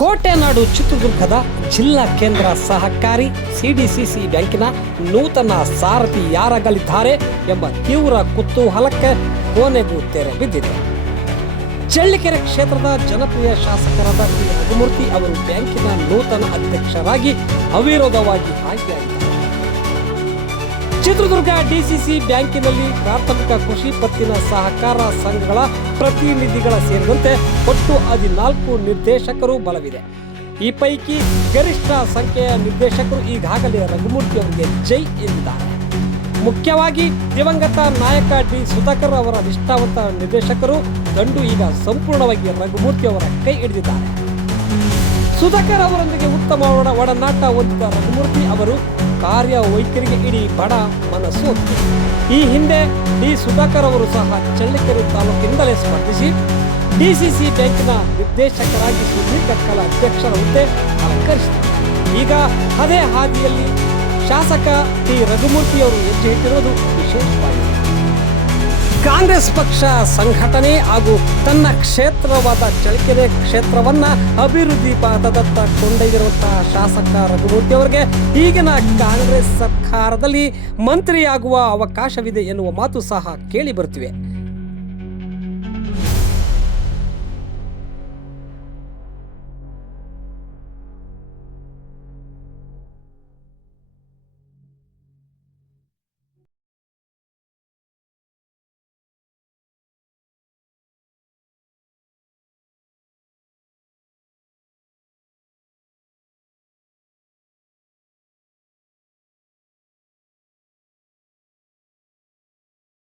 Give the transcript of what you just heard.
ಕೋಟೆನಾಡು ಚಿತ್ರದುರ್ಗದ ಜಿಲ್ಲಾ ಕೇಂದ್ರ ಸಹಕಾರಿ ಸಿಡಿಸಿಸಿ ಬ್ಯಾಂಕಿನ ನೂತನ ಸಾರಥಿ ಯಾರಾಗಲಿದ್ದಾರೆ ಎಂಬ ತೀವ್ರ ಕುತೂಹಲಕ್ಕೆ ಕೊನೆಗೂ ತೆರೆ ಬಿದ್ದಿದೆ. ಚಳ್ಳಕೆರೆ ಕ್ಷೇತ್ರದ ಜನಪ್ರಿಯ ಶಾಸಕರಾದ ಟಿ. ರಘುಮೂರ್ತಿ ಅವರು ಬ್ಯಾಂಕಿನ ನೂತನ ಅಧ್ಯಕ್ಷರಾಗಿ ಅವಿರೋಧವಾಗಿ ಆಯ್ಕೆಯಾಗಿದ್ದಾರೆ. ಚಿತ್ರದುರ್ಗ ಡಿಸಿಸಿ ಬ್ಯಾಂಕಿನಲ್ಲಿ ಪ್ರಾಥಮಿಕ ಕೃಷಿ ಪತ್ತಿನ ಸಹಕಾರ ಸಂಘಗಳ ಪ್ರತಿನಿಧಿಗಳ ಸೇರಿದಂತೆ ಒಟ್ಟು 14 ನಿರ್ದೇಶಕರು ಬಲವಿದೆ. ಈ ಪೈಕಿ ಗರಿಷ್ಠ ಸಂಖ್ಯೆಯ ನಿರ್ದೇಶಕರು ಈಗಾಗಲೇ ರಘುಮೂರ್ತಿ ಅವರಿಗೆ ಜೈ ಎಂದಿದ್ದಾರೆ. ಮುಖ್ಯವಾಗಿ ದಿವಂಗತ ನಾಯಕ ಡಿ. ಸುಧಾಕರ್ ಅವರ ನಿಷ್ಠಾವಂತ ನಿರ್ದೇಶಕರು ದಂಡು ಈಗ ಸಂಪೂರ್ಣವಾಗಿ ರಘುಮೂರ್ತಿ ಅವರ ಕೈ ಹಿಡಿದಿದ್ದಾರೆ. ಸುಧಾಕರ್ ಅವರೊಂದಿಗೆ ಉತ್ತಮ ಒಡನಾಟ ಹೊಂದಿದ ರಘುಮೂರ್ತಿ ಅವರು ಕಾರ್ಯವೈಖರಿಗೆ ಇಡೀ ಬಡ ಮನಸ್ಸು ಹೊತ್ತು. ಈ ಹಿಂದೆ ಡಿ. ಸುಧಾಕರ್ ಅವರು ಸಹ ಚಳ್ಳಕೆರೆ ತಾಲೂಕಿನಿಂದಲೇ ಸ್ಪರ್ಧಿಸಿ ಡಿಸಿಸಿ ಬ್ಯಾಂಕಿನ ನಿರ್ದೇಶಕರಾಗಿ ಸುದೀರ್ಘಕಾಲ ಅಧ್ಯಕ್ಷರ ಹುದ್ದೆ ಅಲಂಕರಿಸಿದರು. ಈಗ ಅದೇ ಹಾದಿಯಲ್ಲಿ ಶಾಸಕ ಟಿ. ರಘುಮೂರ್ತಿ ಅವರು ಹೆಜ್ಜೆ ಇಟ್ಟಿರುವುದು ವಿಶೇಷವಾಗಿದೆ. ಕಾಂಗ್ರೆಸ್ ಪಕ್ಷ ಸಂಘಟನೆ ಹಾಗೂ ತನ್ನ ಕ್ಷೇತ್ರವಾದ ಚಳ್ಳಕೆರೆ ಕ್ಷೇತ್ರವನ್ನ ಅಭಿವೃದ್ಧಿ ಪಥದತ್ತ ಕೊಂಡೊಯ್ದಿರುವಂತಹ ಶಾಸಕ ರಘುಮೂರ್ತಿ ಅವರಿಗೆ ಈಗಿನ ಕಾಂಗ್ರೆಸ್ ಸರ್ಕಾರದಲ್ಲಿ ಮಂತ್ರಿಯಾಗುವ ಅವಕಾಶವಿದೆ ಎನ್ನುವ ಮಾತು ಸಹ ಕೇಳಿ ಬರುತ್ತಿವೆ.